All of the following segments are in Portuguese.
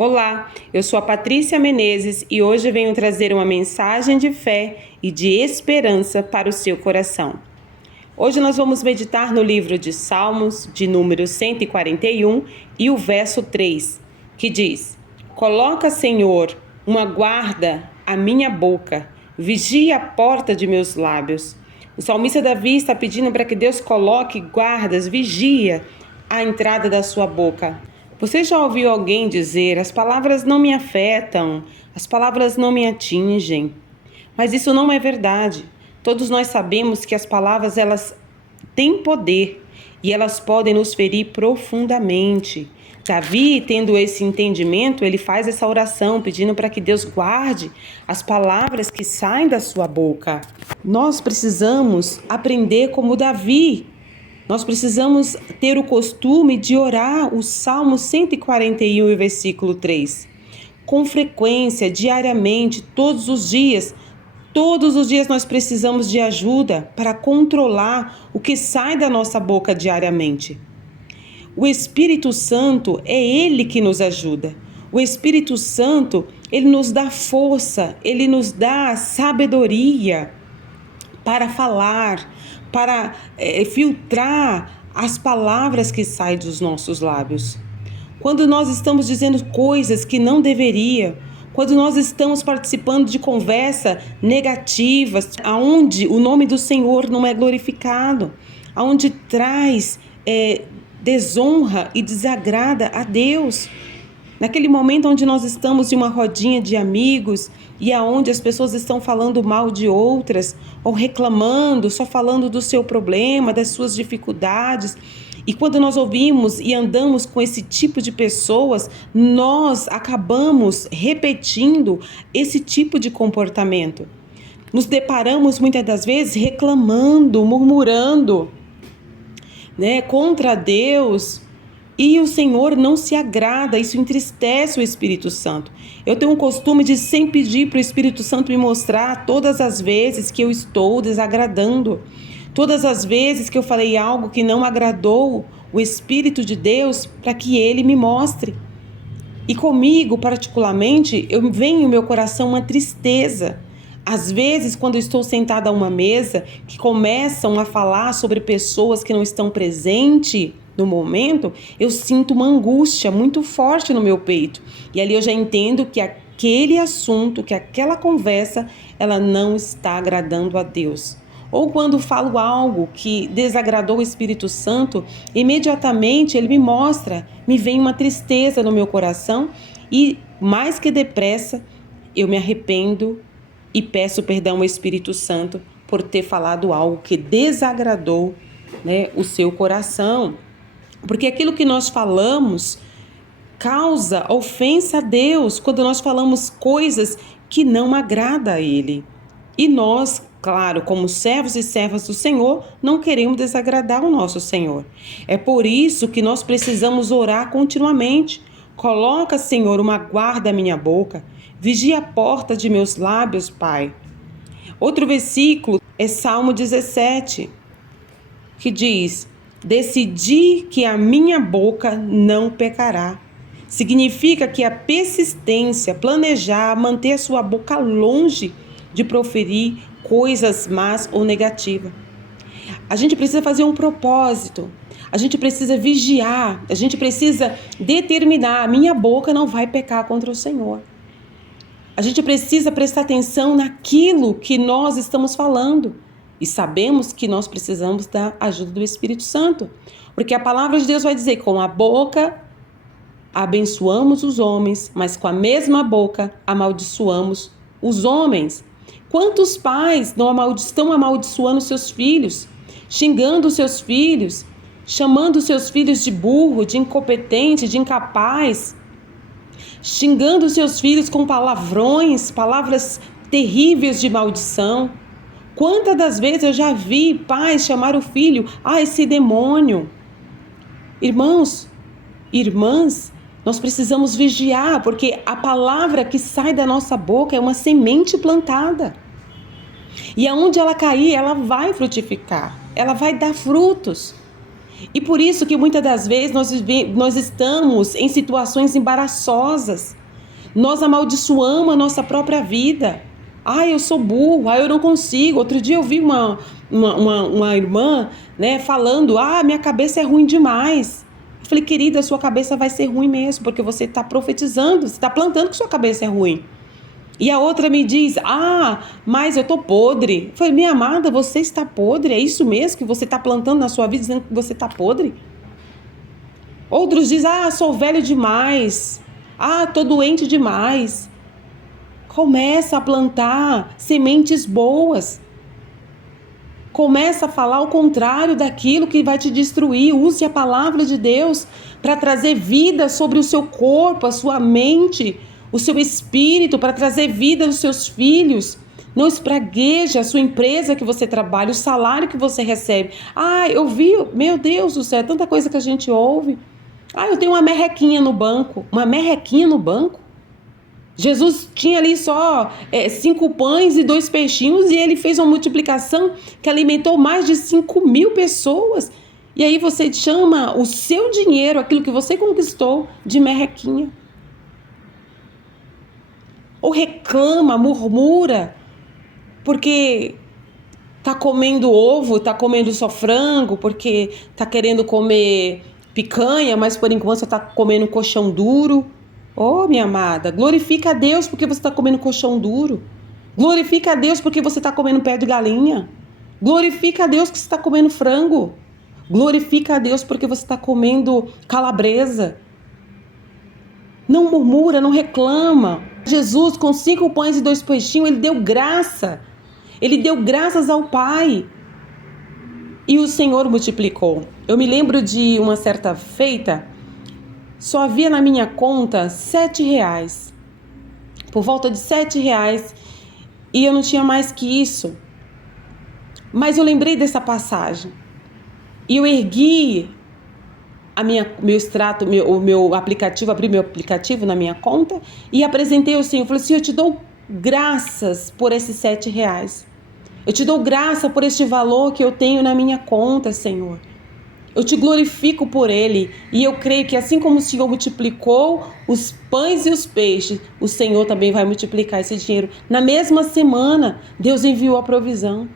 Olá, eu sou a Patrícia Menezes e hoje venho trazer uma mensagem de fé e de esperança para o seu coração. Hoje nós vamos meditar no livro de Salmos, de número 141 e o verso 3, que diz: Coloca, Senhor, uma guarda à minha boca, vigia a porta de meus lábios. O salmista Davi está pedindo para que Deus coloque guardas, vigia a entrada da sua boca. Você já ouviu alguém dizer: as palavras não me afetam, as palavras não me atingem? Mas isso não é verdade. Todos nós sabemos que as palavras elas têm poder e elas podem nos ferir profundamente. Davi, tendo esse entendimento, ele faz essa oração pedindo para que Deus guarde as palavras que saem da sua boca. Nós precisamos aprender como Davi. Nós precisamos ter o costume de orar o Salmo 141, versículo 3. Com frequência, diariamente, todos os dias. Todos os dias nós precisamos de ajuda para controlar o que sai da nossa boca diariamente. O Espírito Santo é Ele que nos ajuda. O Espírito Santo, Ele nos dá força, Ele nos dá sabedoria para falar, para filtrar as palavras que saem dos nossos lábios. Quando nós estamos dizendo coisas que não deveria, quando nós estamos participando de conversa negativas, aonde o nome do Senhor não é glorificado, aonde traz desonra e desagrada a Deus. Naquele momento onde nós estamos em uma rodinha de amigos e aonde as pessoas estão falando mal de outras ou reclamando, só falando do seu problema, das suas dificuldades. E quando nós ouvimos e andamos com esse tipo de pessoas, nós acabamos repetindo esse tipo de comportamento. Nos deparamos muitas das vezes reclamando, murmurando, contra Deus. E o Senhor não se agrada, isso entristece o Espírito Santo. Eu tenho um costume de sempre pedir para o Espírito Santo me mostrar todas as vezes que eu estou desagradando. Todas as vezes que eu falei algo que não agradou o Espírito de Deus, para que Ele me mostre. E comigo, particularmente, vem no meu coração uma tristeza. Às vezes, quando eu estou sentada a uma mesa, que começam a falar sobre pessoas que não estão presentes no momento, eu sinto uma angústia muito forte no meu peito. E ali eu já entendo que aquele assunto, que aquela conversa, ela não está agradando a Deus. Ou quando falo algo que desagradou o Espírito Santo, imediatamente ele me mostra, me vem uma tristeza no meu coração e mais que depressa eu me arrependo e peço perdão ao Espírito Santo por ter falado algo que desagradou, o seu coração. Porque aquilo que nós falamos causa ofensa a Deus quando nós falamos coisas que não agradam a Ele. E nós, claro, como servos e servas do Senhor, não queremos desagradar o nosso Senhor. É por isso que nós precisamos orar continuamente. Coloca, Senhor, uma guarda à minha boca. Vigia a porta de meus lábios, Pai. Outro versículo é Salmo 17, que diz: Decidi que a minha boca não pecará. Significa que a persistência, planejar, manter a sua boca longe de proferir coisas más ou negativas. A gente precisa fazer um propósito, a gente precisa vigiar, a gente precisa determinar: a minha boca não vai pecar contra o Senhor. A gente precisa prestar atenção naquilo que nós estamos falando. E sabemos que nós precisamos da ajuda do Espírito Santo. Porque a palavra de Deus vai dizer: com a boca abençoamos os homens, mas com a mesma boca amaldiçoamos os homens. Quantos pais não estão amaldiçoando seus filhos, xingando seus filhos, chamando seus filhos de burro, de incompetente, de incapaz, xingando seus filhos com palavrões, palavras terríveis de maldição? Quantas das vezes eu já vi pais chamar o filho: esse demônio. Irmãos, irmãs, nós precisamos vigiar, porque a palavra que sai da nossa boca é uma semente plantada. E aonde ela cair, ela vai frutificar, ela vai dar frutos. E por isso que muitas das vezes nós estamos em situações embaraçosas. Nós amaldiçoamos a nossa própria vida. Eu sou burro, eu não consigo. Outro dia eu vi uma irmã, né, falando, minha cabeça é ruim demais. Eu falei, querida, sua cabeça vai ser ruim mesmo, porque você está profetizando, você está plantando que sua cabeça é ruim. E a outra me diz, mas eu tô podre. Eu falei, minha amada, você está podre? É isso mesmo que você está plantando na sua vida, dizendo que você está podre? Outros dizem, sou velho demais. Tô doente demais. Começa a plantar sementes boas. Começa a falar o contrário daquilo que vai te destruir. Use a palavra de Deus para trazer vida sobre o seu corpo, a sua mente, o seu espírito, para trazer vida aos seus filhos. Não espragueje a sua empresa que você trabalha, o salário que você recebe. Eu vi, meu Deus do céu, é tanta coisa que a gente ouve. Eu tenho uma merrequinha no banco. Uma merrequinha no banco? Jesus tinha ali só 5 pães e 2 peixinhos e ele fez uma multiplicação que alimentou mais de 5.000 pessoas. E aí você chama o seu dinheiro, aquilo que você conquistou, de merrequinha. Ou reclama, murmura, porque tá comendo ovo, tá comendo só frango, porque tá querendo comer picanha, mas por enquanto você tá comendo colchão duro. Minha amada, glorifica a Deus porque você está comendo colchão duro. Glorifica a Deus porque você está comendo pé de galinha. Glorifica a Deus que você está comendo frango. Glorifica a Deus porque você está comendo calabresa. Não murmura, não reclama. Jesus, com 5 pães e 2 peixinhos, ele deu graça. Ele deu graças ao Pai. E o Senhor multiplicou. Eu me lembro de uma certa feita, só havia na minha conta R$7, por volta de R$7, e eu não tinha mais que isso. Mas eu lembrei dessa passagem e eu ergui meu extrato, o meu aplicativo, abri meu aplicativo na minha conta e apresentei ao Senhor. Falei assim, eu te dou graças por esses R$7. Eu te dou graça por este valor que eu tenho na minha conta, Senhor. Eu te glorifico por ele e eu creio que assim como o Senhor multiplicou os pães e os peixes, o Senhor também vai multiplicar esse dinheiro. Na mesma semana, Deus enviou a provisão.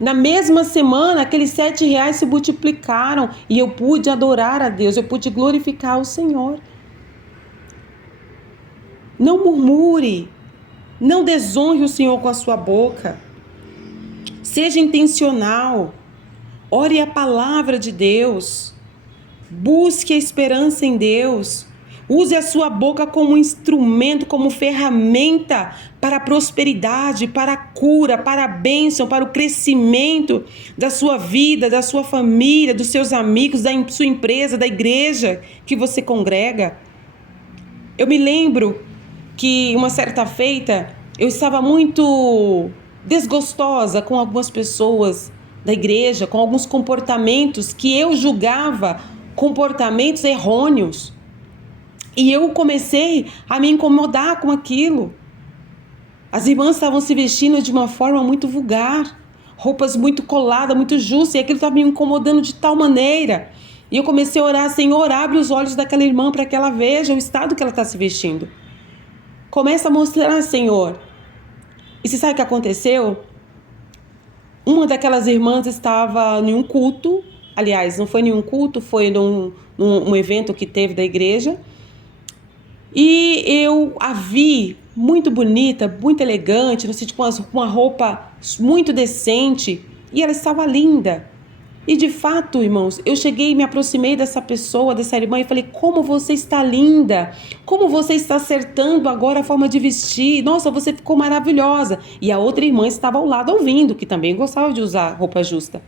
Na mesma semana, aqueles R$7 se multiplicaram e eu pude adorar a Deus, eu pude glorificar o Senhor. Não murmure, não desonre o Senhor com a sua boca. Seja intencional. Ore a palavra de Deus, busque a esperança em Deus, use a sua boca como instrumento, como ferramenta para a prosperidade, para a cura, para a bênção, para o crescimento da sua vida, da sua família, dos seus amigos, da sua empresa, da igreja que você congrega. Eu me lembro que uma certa feita eu estava muito desgostosa com algumas pessoas da igreja, com alguns comportamentos que eu julgava comportamentos errôneos. E eu comecei a me incomodar com aquilo. As irmãs estavam se vestindo de uma forma muito vulgar, roupas muito coladas, muito justas, e aquilo estava me incomodando de tal maneira. E eu comecei a orar, Senhor, abre os olhos daquela irmã para que ela veja o estado que ela está se vestindo. Começa a mostrar, Senhor. E você sabe o que aconteceu? Uma daquelas irmãs estava em um culto, aliás, não foi nenhum culto, foi num evento que teve da igreja, e eu a vi muito bonita, muito elegante, no sentido, com uma roupa muito decente, e ela estava linda. E de fato, irmãos, eu cheguei e me aproximei dessa pessoa, dessa irmã, e falei, como você está linda, como você está acertando agora a forma de vestir, nossa, você ficou maravilhosa. E a outra irmã estava ao lado ouvindo, que também gostava de usar roupa justa.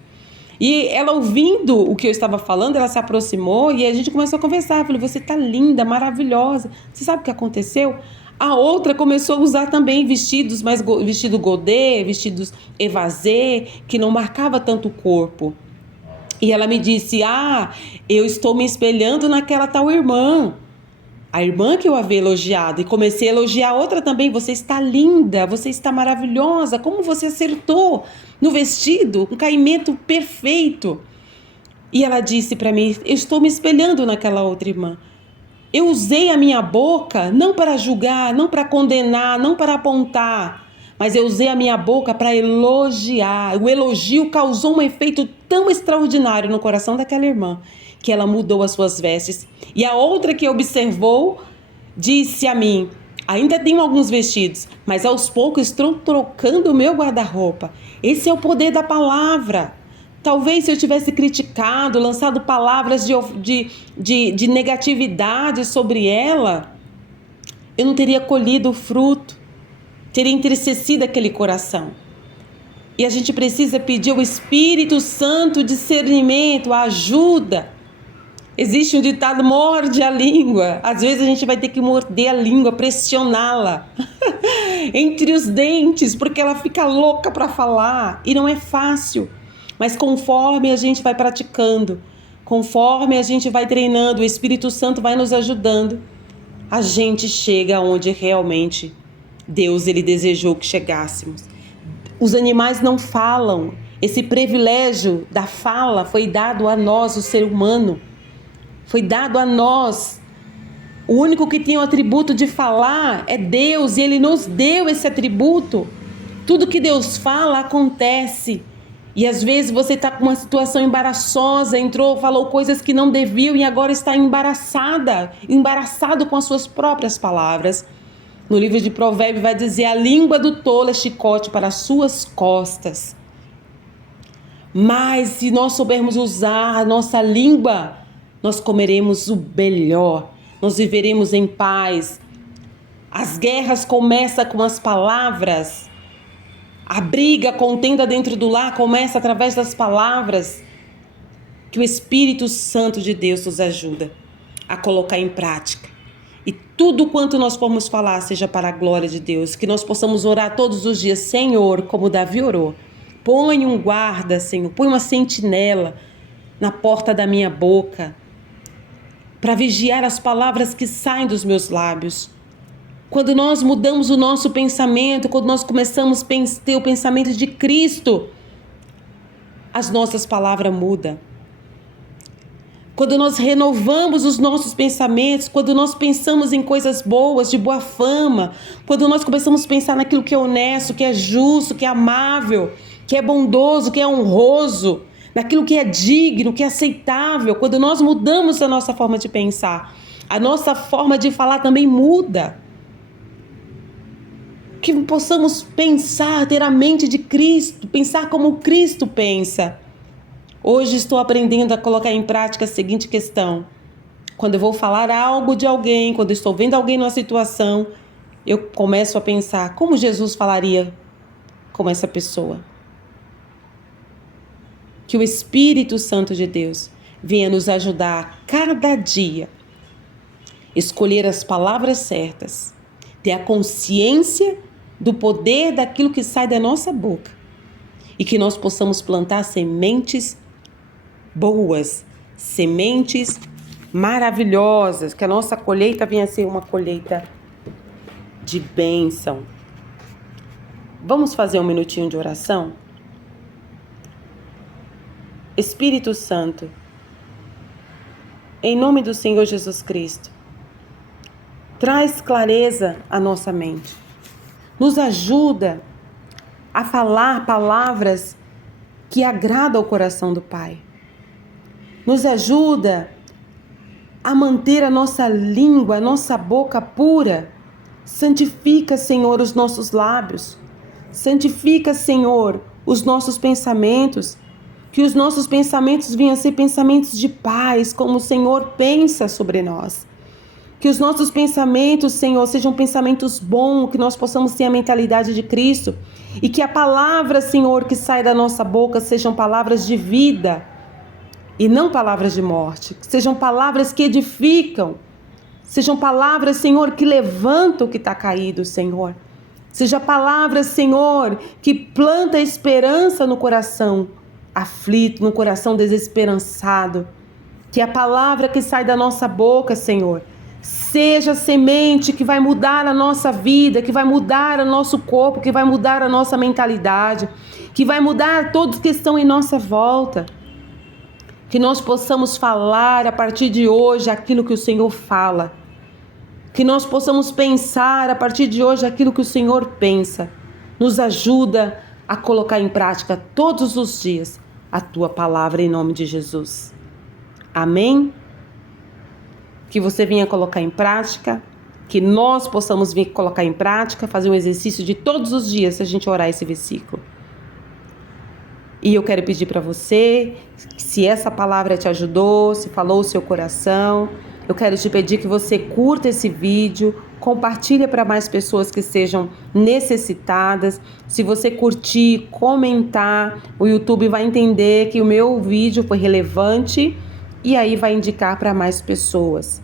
E ela ouvindo o que eu estava falando, ela se aproximou e a gente começou a conversar. Eu falei, você está linda, maravilhosa. Você sabe o que aconteceu? A outra começou a usar também vestido godê, vestidos evasê, que não marcava tanto o corpo. E ela me disse, eu estou me espelhando naquela tal irmã. A irmã que eu havia elogiado. E comecei a elogiar a outra também. Você está linda, você está maravilhosa. Como você acertou no vestido, um caimento perfeito. E ela disse para mim, eu estou me espelhando naquela outra irmã. Eu usei a minha boca não para julgar, não para condenar, não para apontar, mas eu usei a minha boca para elogiar. O elogio causou um efeito tão extraordinário no coração daquela irmã, que ela mudou as suas vestes. E a outra que observou disse a mim, ainda tenho alguns vestidos, mas aos poucos estou trocando o meu guarda-roupa. Esse é o poder da palavra. Talvez se eu tivesse criticado, lançado palavras de negatividade sobre ela, eu não teria colhido o fruto, teria entristecido aquele coração. E a gente precisa pedir ao Espírito Santo discernimento, ajuda. Existe um ditado, morde a língua. Às vezes a gente vai ter que morder a língua, pressioná-la entre os dentes, porque ela fica louca para falar e não é fácil. Mas conforme a gente vai praticando, conforme a gente vai treinando, o Espírito Santo vai nos ajudando, a gente chega onde realmente Deus ele desejou que chegássemos. Os animais não falam. Esse privilégio da fala foi dado a nós, o ser humano. Foi dado a nós. O único que tem o atributo de falar é Deus, e Ele nos deu esse atributo. Tudo que Deus fala acontece. E às vezes você está com uma situação embaraçosa, falou coisas que não deviam e agora está embaraçado com as suas próprias palavras. No livro de Provérbios vai dizer, a língua do tolo é chicote para as suas costas. Mas se nós soubermos usar a nossa língua, nós comeremos o melhor, nós viveremos em paz. As guerras começam com as palavras. A briga, a contenda dentro do lar começa através das palavras. Que o Espírito Santo de Deus nos ajuda a colocar em prática. E tudo quanto nós formos falar seja para a glória de Deus. Que nós possamos orar todos os dias, Senhor, como Davi orou. Põe um guarda, Senhor, põe uma sentinela na porta da minha boca para vigiar as palavras que saem dos meus lábios. Quando nós mudamos o nosso pensamento, quando nós começamos a ter o pensamento de Cristo, as nossas palavras mudam. Quando nós renovamos os nossos pensamentos, quando nós pensamos em coisas boas, de boa fama, quando nós começamos a pensar naquilo que é honesto, que é justo, que é amável, que é bondoso, que é honroso, naquilo que é digno, que é aceitável, quando nós mudamos a nossa forma de pensar, a nossa forma de falar também muda. Que possamos pensar, ter a mente de Cristo, pensar como Cristo pensa. Hoje estou aprendendo a colocar em prática a seguinte questão. Quando eu vou falar algo de alguém, quando eu estou vendo alguém numa situação, eu começo a pensar como Jesus falaria com essa pessoa. Que o Espírito Santo de Deus venha nos ajudar a cada dia escolher as palavras certas, ter a consciência do poder daquilo que sai da nossa boca e que nós possamos plantar sementes boas, sementes maravilhosas, que a nossa colheita venha a ser uma colheita de bênção. Vamos fazer um minutinho de oração? Espírito Santo, em nome do Senhor Jesus Cristo, traz clareza à nossa mente. Nos ajuda a falar palavras que agradam ao coração do Pai. Nos ajuda a manter a nossa língua, a nossa boca pura. Santifica, Senhor, os nossos lábios. Santifica, Senhor, os nossos pensamentos. Que os nossos pensamentos venham a ser pensamentos de paz, como o Senhor pensa sobre nós. Que os nossos pensamentos, Senhor, sejam pensamentos bons, que nós possamos ter a mentalidade de Cristo. E que a palavra, Senhor, que sai da nossa boca sejam palavras de vida e não palavras de morte. Que sejam palavras que edificam. Sejam palavras, Senhor, que levantam o que está caído, Senhor. Seja palavras, Senhor, que planta esperança no coração aflito, no coração desesperançado. Que a palavra que sai da nossa boca, Senhor, seja semente que vai mudar a nossa vida, que vai mudar o nosso corpo, que vai mudar a nossa mentalidade, que vai mudar todos que estão em nossa volta. Que nós possamos falar a partir de hoje aquilo que o Senhor fala. Que nós possamos pensar a partir de hoje aquilo que o Senhor pensa. Nos ajuda a colocar em prática todos os dias a tua palavra em nome de Jesus. Amém? Que você venha colocar em prática, que nós possamos vir colocar em prática, fazer um exercício de todos os dias se a gente orar esse versículo. E eu quero pedir para você, se essa palavra te ajudou, se falou o seu coração, eu quero te pedir que você curta esse vídeo, compartilhe para mais pessoas que estejam necessitadas. Se você curtir, comentar, o YouTube vai entender que o meu vídeo foi relevante e aí vai indicar para mais pessoas.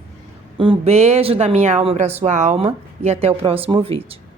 Um beijo da minha alma para a sua alma e até o próximo vídeo.